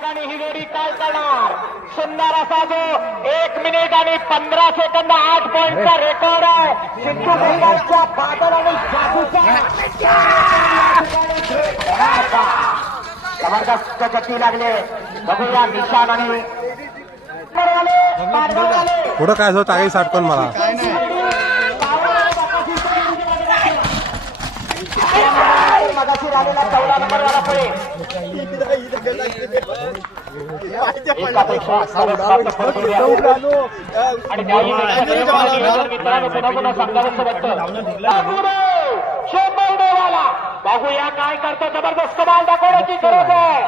ठिकाणी ही जोडी काय करणार. सुंदर असा जो 1 मिनिट आणि 15 सेकंद 8 पॉईंटचा रेकॉर्ड आहे. सिद्धू मुंबईच्या बादल आणि जादूच्या जबरदस्त गती लागले. बघूया निशाण आणि पुढं काय होतं काही साठकन मला मगाशी राहिलेला 14 नंबर वाला पुढे एकापेक्षा आणि मित्रांनो सांगायचं वाटतं शेंबवडेवाला. बघूया काय करतो. जबरदस्त बॉल दाखवण्याची गरज आहे.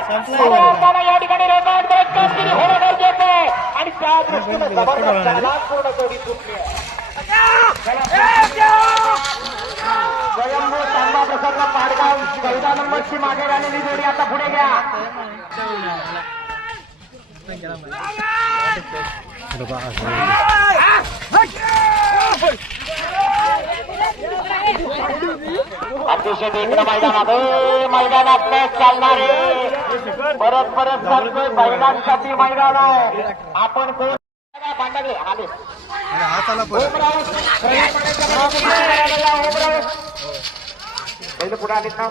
या ठिकाणी रेकॉर्ड ब्रेक कामगिरी होणं गरजेचं आहे आणि त्या दृष्टीने जबरदस्त पूर्ण जोडी सुटली आहे. स्वयंभू तांबा प्रसन्न पाडगाव 14 नंबरची मागे राहिलेली जोडी आता पुढे घ्या. अतिशय वेगळं मैदानात चालणारे परत परत चालतोय. बैलांसाठी मैदान आहे. आपण कोण भांडले आले पहिले पुढे आलेत ना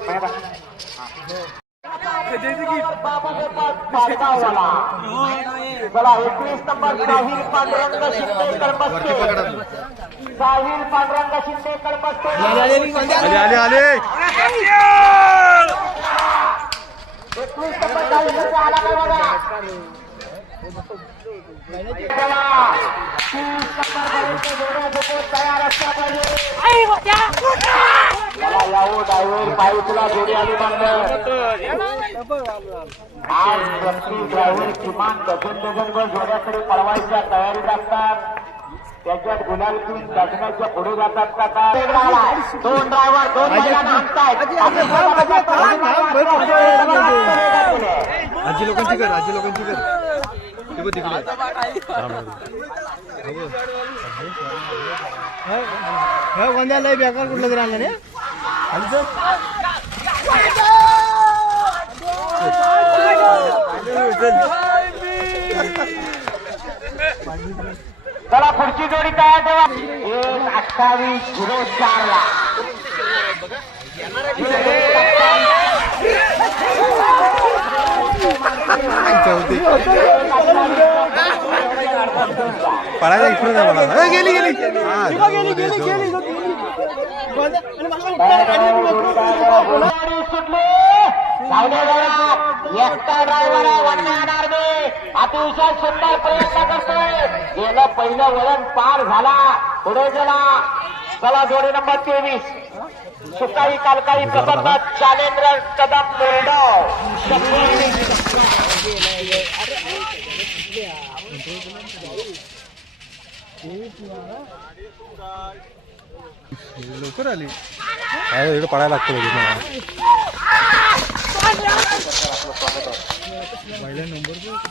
चला 21 नंबर साहिल पांडुरंग शिंदे कळमस्ते. साहिल पांडुरंग शिंदे कळमस्ते आले 21 नंबर साहिल आला काय बघा. 30 नंबर तयार असला पाहिजे. यावं ड्रायव्हर पायी तुला जोडी आली आज प्रत्येक ड्रायव्हर किमान डझन जोड्याकडे पळवायच्या तयारीत असतात. त्याच्यात गुलाबी डझनाच्या पुढे जातात का. 2 ड्रायव्हर 2 महिला आणतायत. आजी लोकांची कर तिकडे लय बेकार कुठलं तरी आणलं रे. चला पुढची जोडी तयार ठेवा. 1:28:04 ला पडायला इकडे नाही मला गेली सुटले. एकटा ड्रायव्हर वाटणार मी अतिशय सुंदर प्रयत्न करतोय. गेलं पहिलं वळण पार झाला. पुढे गेला. चला जोडी नंबर 23 सुकाळी कालकाळी प्रसन्न चालेंद्र कदम मोरगाव. लवकर आली इकडे पडायला लागतं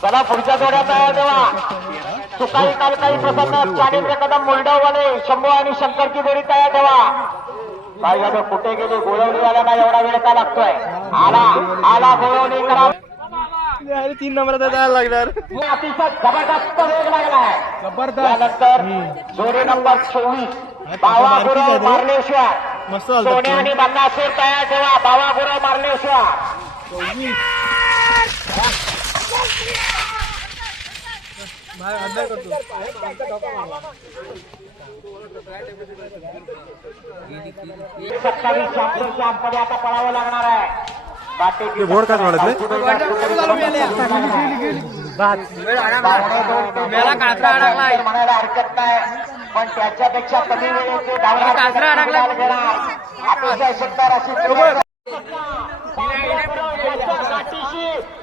चला पुढच्या जोड्या तयार ठेवा. सुकाळी कालकाळी प्रसन्न चालेंद्र कदम मोरगाववाले शंभू आणि शंकरची जोडी तयार ठेवा. काय झालं कुठे गेले. गोळवणीवाल्यांना एवढा वेळ का लागतोय. आला गोळवणी करा. 3 नंबरात जायला लागणार. अतिशय जबरदस्त वेग लागलाय. त्यानंतर जोडी नंबर 24 बावागुरव मार्लेश्वर. सोने आणि बन्नासूर तयार ठेवा. बावागुरव मार्लेश्वर. मध्ये आता पळावं लागणार आहे. बोर्ड काय म्हणत म्हणायला हरकत नाही. पण त्याच्यापेक्षा कमी वेळेचे अतिशय सुंदर अशी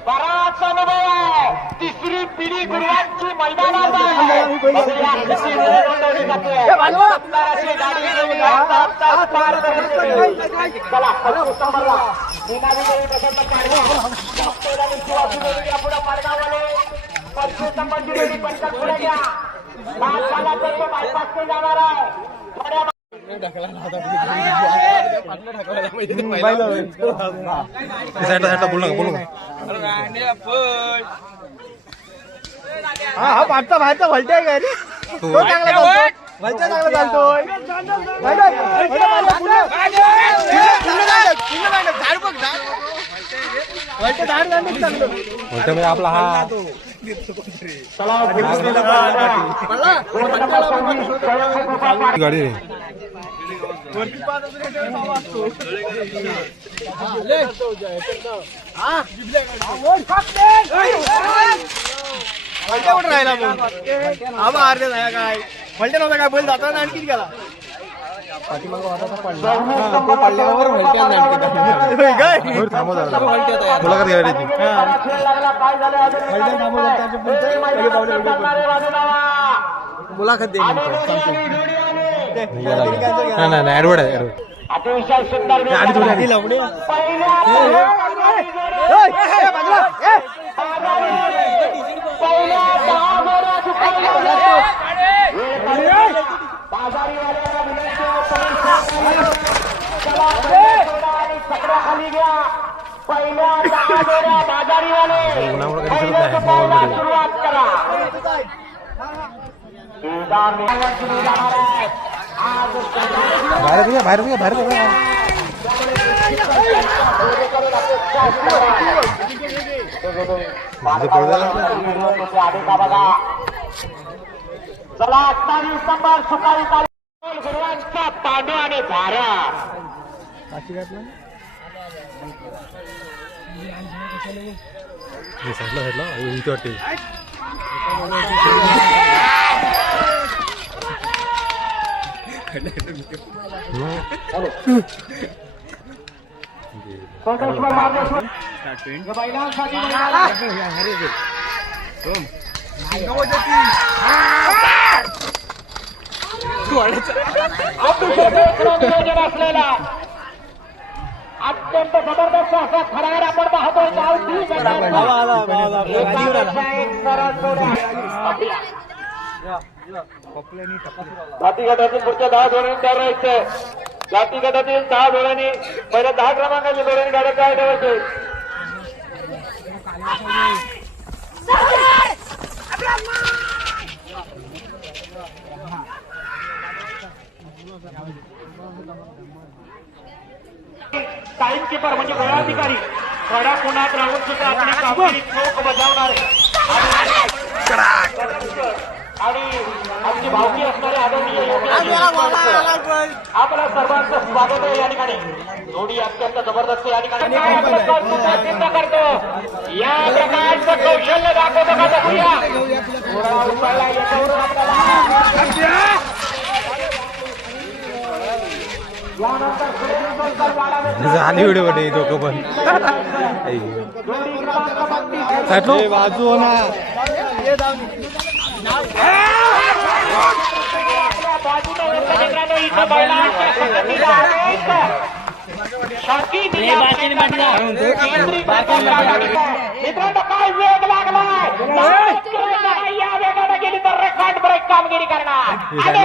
बराच अनुभव आहे. 3री पिढी गुरुवांची मैदानात चला 25 नंबरला पुढे पाडगाववाले 25 नंबरची जोडी पंचायत पुढे घ्या. बायपास जाणार आहे. साईडला बोलू नका हा पाठचा बाहेरचा भलते आहे का रे? तो चांगला चालतोय. भलते चांगला चालतोय. उलट म्हणजे आपला हा गाडी रे. भलते कुठे राहिला मग? हा मग अर्धे नाही काय भलते नव्हता काय बैल जाताना आणखी गेला मुलाखत घ्यायला ती. मुलाखत दे नाही ऍडवर्ड आहे ऍडवर्ड. अतिशय सुंदर आधी थोडी आधी. खाली घ्या पहिल्या बाजारीवाले सुरुवात करा. बाहेर चला 28 नंबर सुकारी गुरुवांचा पांडू आणि धारा साईडला उलटी वाटते. असलेला अत्यंत जबरदस्त असा थरार आपण पाहतोय. जाती गटातील पुढच्या 10 जोड्यांनी तयार राहायचंय. जाती गटातील 10 जोड्यांनी पहिल्या 10 क्रमांकाच्या जोड्यांनी गाड्या तयार ठेवायचे. टाइम किपर म्हणजे गोळाधिकारी कडा कोणात राहून सुद्धा आपली कामगिरी चोख बजावणारे आणि आमची भावकी असणारे आदरणीय आपल्या सर्वांचं स्वागत आहे या ठिकाणी. जोडी अत्यंत जबरदस्त या ठिकाणी सिद्ध करतो. या प्रकारचं कौशल्य दाखवतो का बघूया. झाली व्हिडिओ मध्ये दोघं पण बाजू ना मित्रांनो काय वेग लागलाय. या वेगाने गेली तर रेकॉर्ड ब्रेक कामगिरी करणार. आणि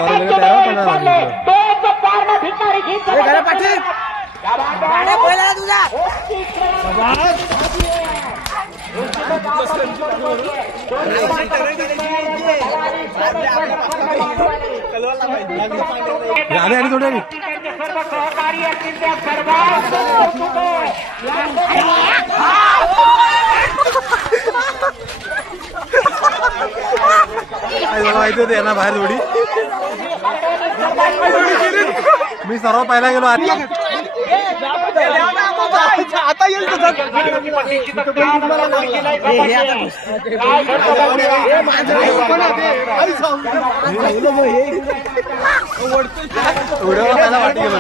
थोडी आली. सर्व सहकारी असतील त्या सर्वांचं कौतुक आहे. माहिती होते यांना बाहेर थोडी. मी सर्व पहिला गेलो आधी. आता येईल पहिला वाटत गेलो.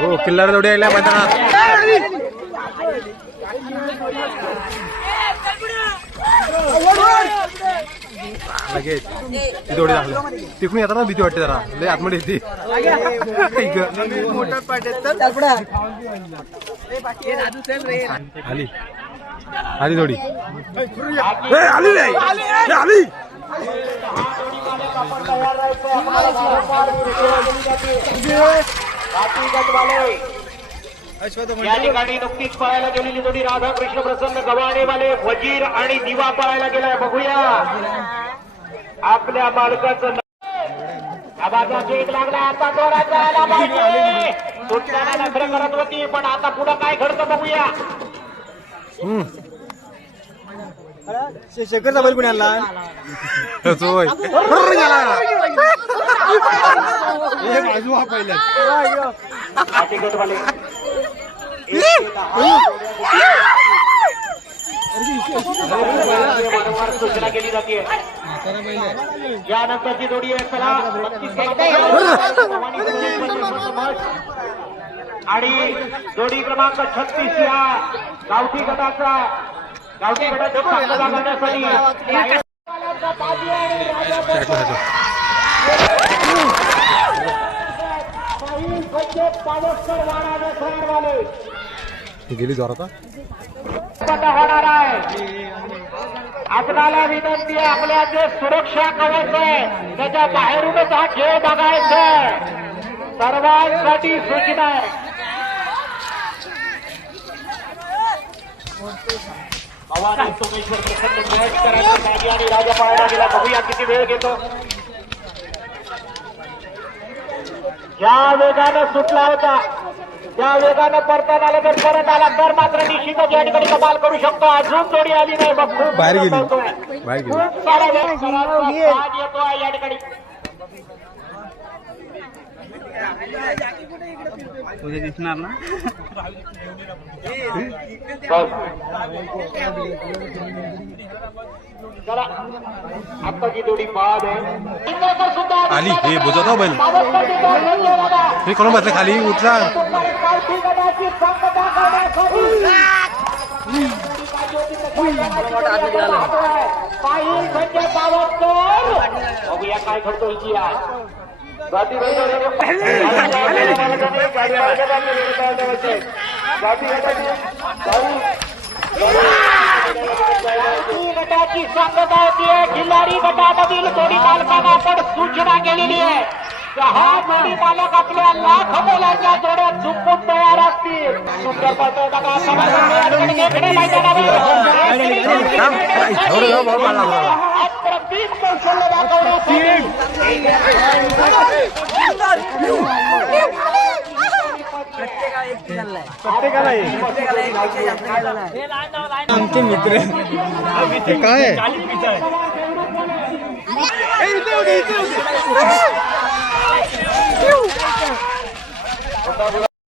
हो किल्लार जोडी आल्या मैदानात. लगेच ती जोडी दाखवली तिकडून येताना भीती वाटते जरा लय आतमध्ये येते मोटर पाठवत आली आली जोडी आली नाही आली या ठिकाणी नुकतीच पळायला गेलेली जोडी राधाकृष्ण प्रसन्न गव्हाणेवाले वजीर आणि दिवा पळायला गेलाय. बघूया आपल्या मालकाचं आवाजाचा एक लागला. आता जोराचा आला पाहिजे. सुटताना नखरे करत होती पण आता पुढं काय घडतं बघूया. शेखरचा बैल कोणी आणला बाजू हा पहिल्या गटवाले वारंवार सूचना केली जाते. यानंतरची जोडी आहे चला आणि जोडी क्रमांक 36 या गावठी गटाचा चांगला करण्यासाठी गेली जोरात होणार आहे. आपल्याला विनंती आहे आपल्या जे सुरक्षा कवच आहे त्याच्या बाहेरूनच हा खेळ बघायचा आहे. सर्वांसाठी सूचना आहे. आव्हान सोमेश्वर प्रसन्न मॅच करायची नाही आणि राजा पळायला गेला. बघूया किती वेळ घेतो. ज्या वेगानं सुटला होता त्या वेगानं परत आला तर परत आला तर मात्र निश्चितच या ठिकाणी कमाल करू शकतो. अजून जोडी आली नाही बघ खूप बाहेर गेली. खूप सारा वेळ येतो या ठिकाणी. उद्या दिसणार ना चला आत्ताची जोडी बाद आहे. आली हे बुजवतो बैल हे कोण बसले खाली उठला बघूया काय घडतो इतिहास. गटाची सांगता होतीये. खिल्लारी गटामधील जोडी मालकांना आपण सूचना केलेली आहे की हा जोडी मालक आपल्या लाख मोलाच्या जोड्या चुकून तयार असतील. सुंदर पळतोय बघा. अप्रतिम कौशल्य दाखवण्यासाठी आमचे मित्र काय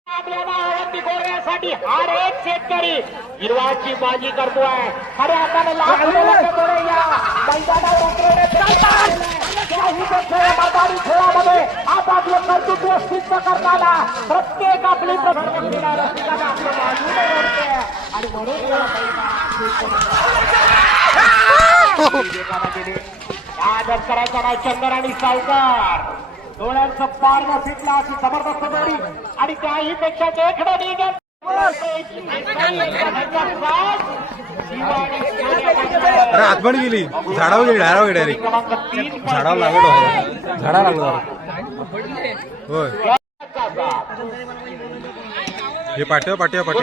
आपल्याला आळंदी गोळण्यासाठी हर एक शेतकरी हिरवाची बाजी करतोय. खऱ्या हाताने लाख मोलाचे जोडे या मैदानावर उतरवणे चालतात. मैदानी खेळामध्ये आपापलं कर्तृत्व सिद्ध करताना प्रत्येक आपली प्रधानमंत्रीला रसिकाने आपल्या बाजूने ओढते आणि म्हणून आदर करायचा नाही. चंदर आणि सावकार डोळ्यांचं पारणं फिटला अशी जबरदस्त जोडी आणि त्याही पेक्षा देखणं अरे आतमध्ये गेली झाडावर गेली डायरावर डायरेक्ट झाडावर लागलो झाडा लागलो होय हे पाठव पाठव पाठव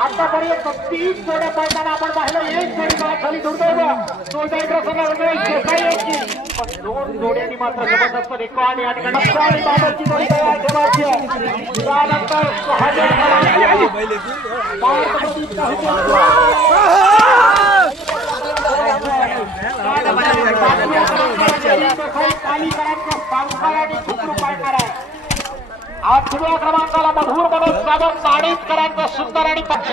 आतापर्यंत 30 जोड्या पळताना आपण पाहिलं. एक जोडी खाली दोन जोड्यांनी मात्र जबरदस्त रेकॉर्ड या ठिकाणी बाबतची जोडी तयार ठेवायची आहे. त्यानंतर आठव्या क्रमांकाला मधुर म्हणून स्वागत नाणीकरांचं सुंदर आणि पक्ष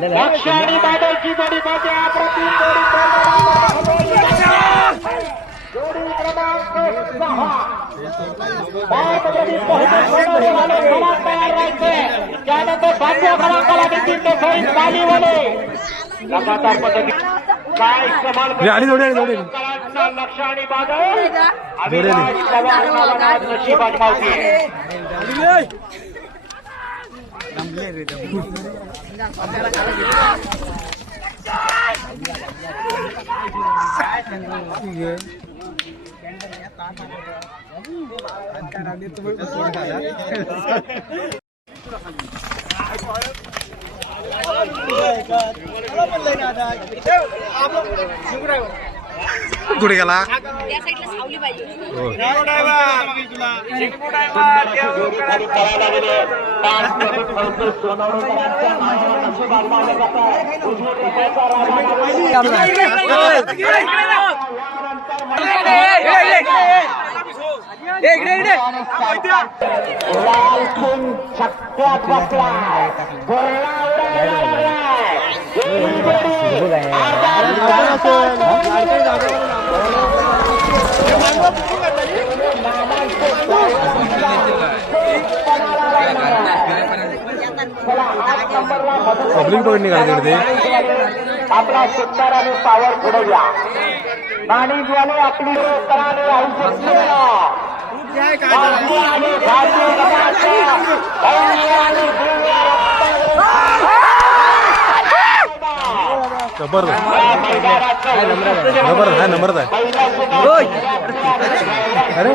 लक्ष आणि बादलची जोडी मध्ये अप्रतिम जोडी जोडी क्रमांक 6 बादगडी पहिल्या क्रमांकाला खराब तयार राहायचे त्यानंतर 5व्या क्रमांकाला देखील ते फळी तालीवाले लगातार पद्धती काय कमाल आणि जोडे लक्ष आणि बादल अविनाश चव्हाण नावानं नशीब आजमावते कुठे गेला छक्क्यात बसलाय पब्लिक पकडणी काय आपला सुंदर आणि पावर पुढे घ्या नाणीद्वारे आपली कराने आयुष्य जबरदस्त जबरदस्त नंबर आहे अरे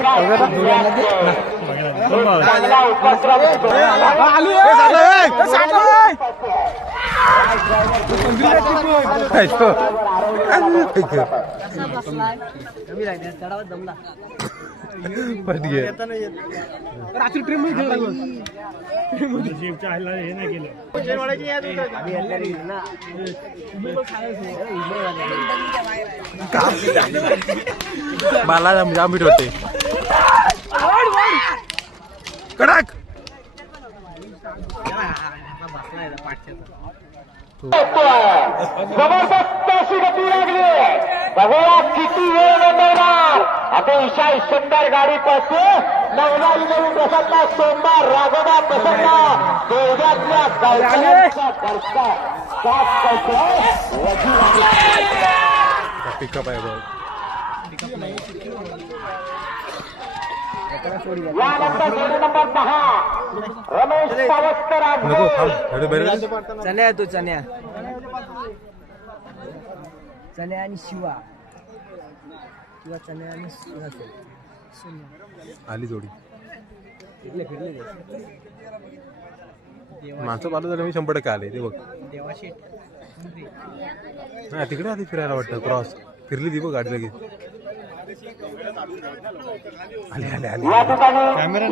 रात्री ट्रेन हे नाही केलं मला जाम भीट होते कडक जबरदस्त अशी गती लागली बघूया किती वेळ नोंदवणार अतिशय सुंदर गाडी पळते नवनाई नवीन प्रसन्न सोमवार राघोबा प्रसन्न दोघातल्या गावकऱ्यांचा घरचा साथ पिकअप आहे बघ यानंतर जोडी नंबर 10 रमेश पावसकर नको थांब चण्या तू चण्या चण्या आणि शिवा किंवा चण्या आणि आली जोडी माणसं पाहिलं झालं मी 100% आले ते बघ हा तिकडे आधी फिरायला वाटतं क्रॉस फिरली ती बघ गाडी लगेच आली आली आली या ठिकाणी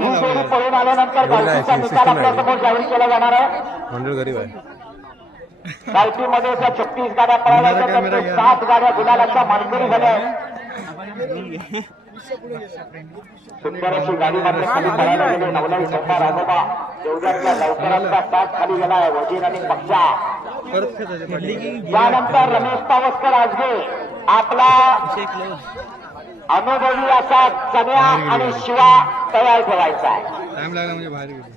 ही जोडी पळून आल्यानंतर गायकीचा निकाल आपल्यासमोर जाहीर केला जाणार आहे मंडळ गरीब आहे गायकीमध्ये त्या 36 गाड्या पळाल्या त्यात 7 गाड्या गुलालाच्या मानकरी झाल्या सुंदर अशी गाडी मात्र खाली पळायला गेली नवलाई सोमवार राघोबा एवढ्यातल्या लवकरांचा तास खाली गेलाय वजीर आणि पक्षा यानंतर रमेश पावसकर आजगे आपला अनुभवी असा चण्या आणि शिवा तयार ठेवायचा आहे टाइम लागला म्हणजे बाहेर गेली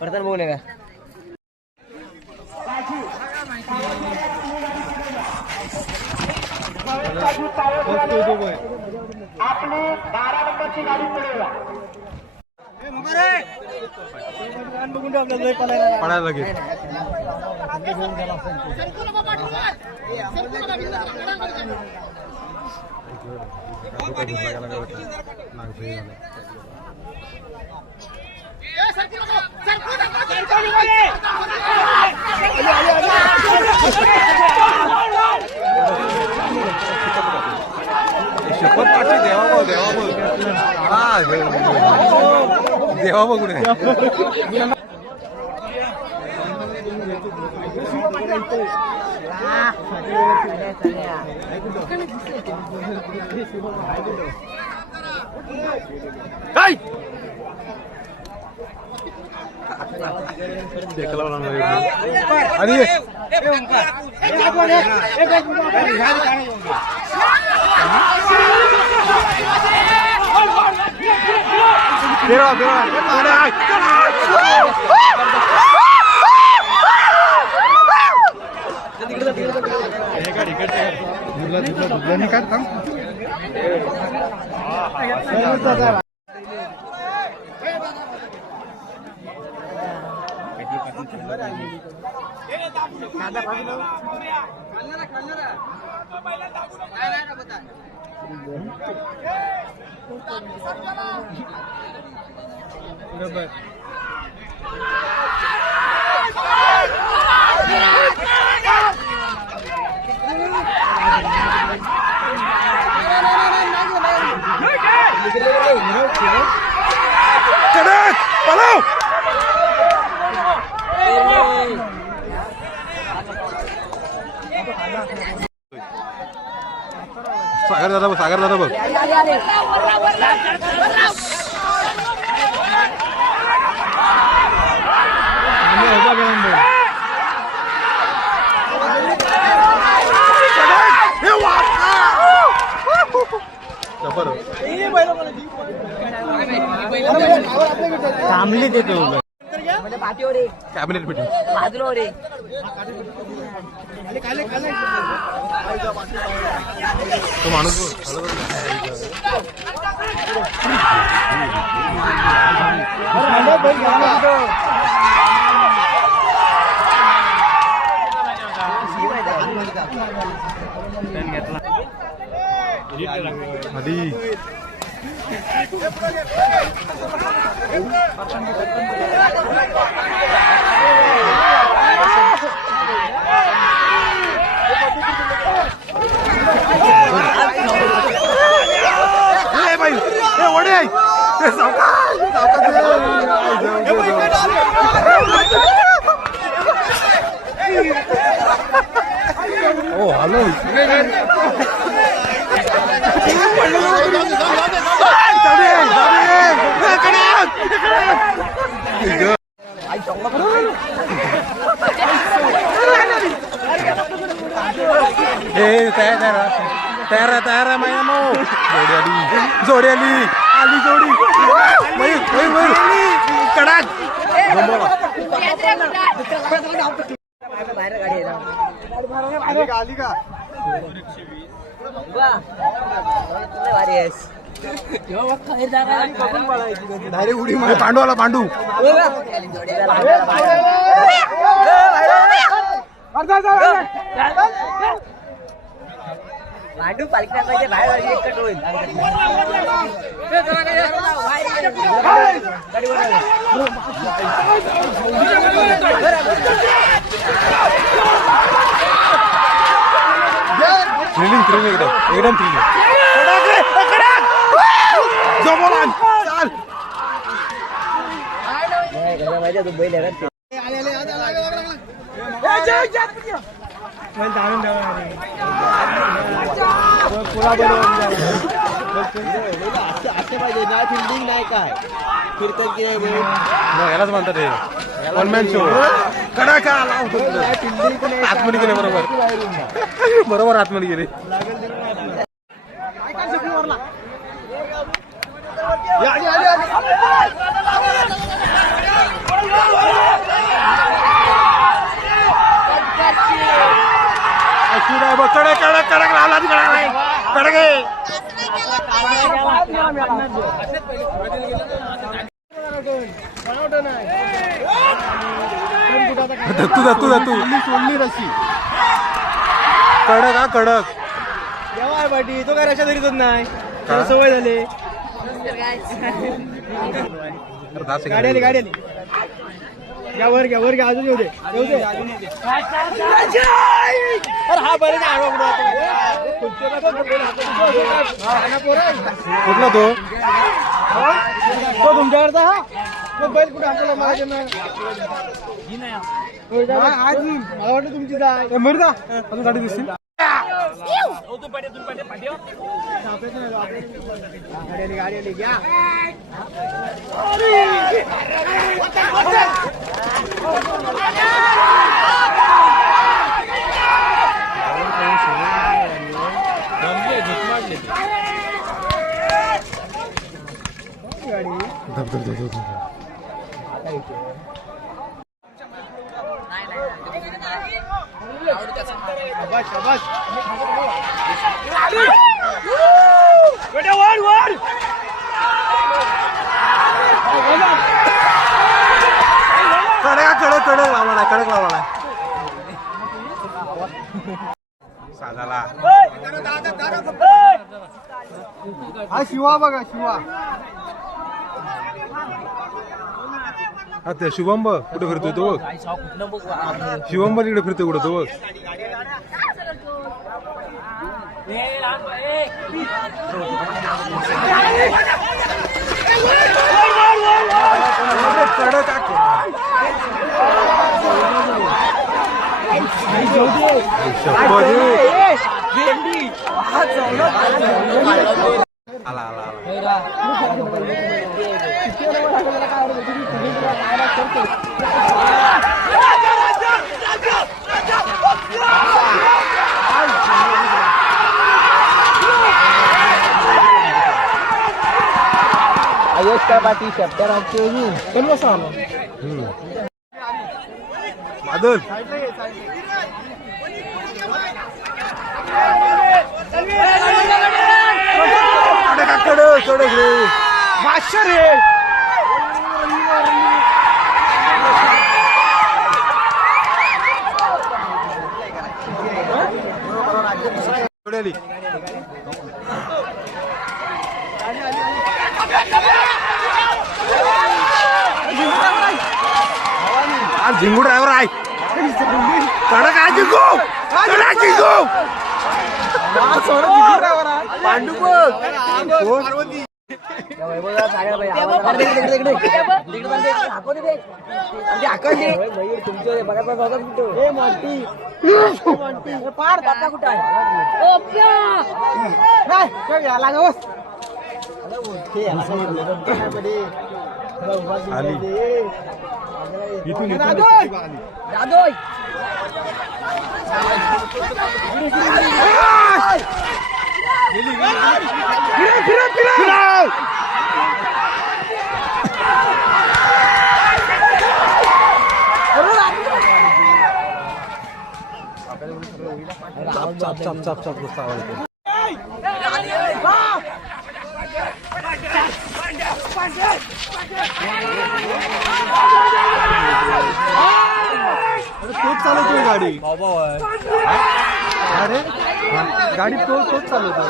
पडताना बोले का आपली 12 नंबरची गाडी पुढे पडायला लगेच शपथ पाठी देवा भाऊ देवा भाऊ हा देवा भाऊ कुठे काय आणि सागर दादा बघ थांबली देतो कॅबिनेट मीटिंग तो माणूस आधी ओ हॅलो तयार आहे माया मग जोडी आली जोडी कडाक आली का उडी पांडू आला पांडू भांडू पालखी पाहिजे बाहेर एकट होईल थ्रिलिंग एकदम थ्रिलिंग माहिती तू बैल पाहिजे नाही फिल्डिंग नाही काय फिरतात की यालाच म्हणतात हे वन मॅन शो कडाका आतमध्ये गेले बरोबर आतमध्ये गेले कडक कडक कडक लावला कडक दत्तू सोडली रशी कडक कडक जेव्हा पाठी तो काय रशा धरीतच नाही त्याला सवय झाली गाडी आली घ्या वर घ्या अजून येऊ दे अरे हा बरे कुठला तो तुमच्याकडचा हा तो बैल कुठे हाकला मला मला वाटतं तुमची जाय मरदा अजून गाडी दिसतील गाडी आली घ्या शाबास शाबास बेटा वर वर कडक लावला साधाला हा शिवा बघा शिवा हा ते शुभम कुठे फिरतोय तो बघ शिवम तिकडे फिरतोय कुठं तो बघ आला आला आयुष का पाठी शब्द राहते पण बसा बादल कडक रे भाष्य रे ली झिंगू ड्रायव्हर आहे कडक आहे झिंगू कडक झिंगू पांडू इथून तोच चालवतोय गाडी अरे गाडी तोच चालवतो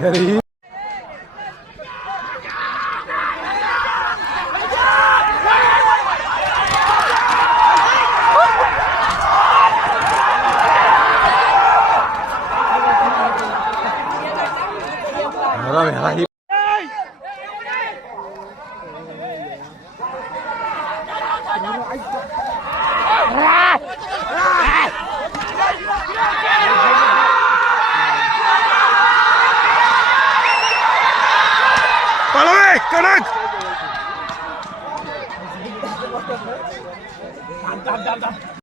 घरी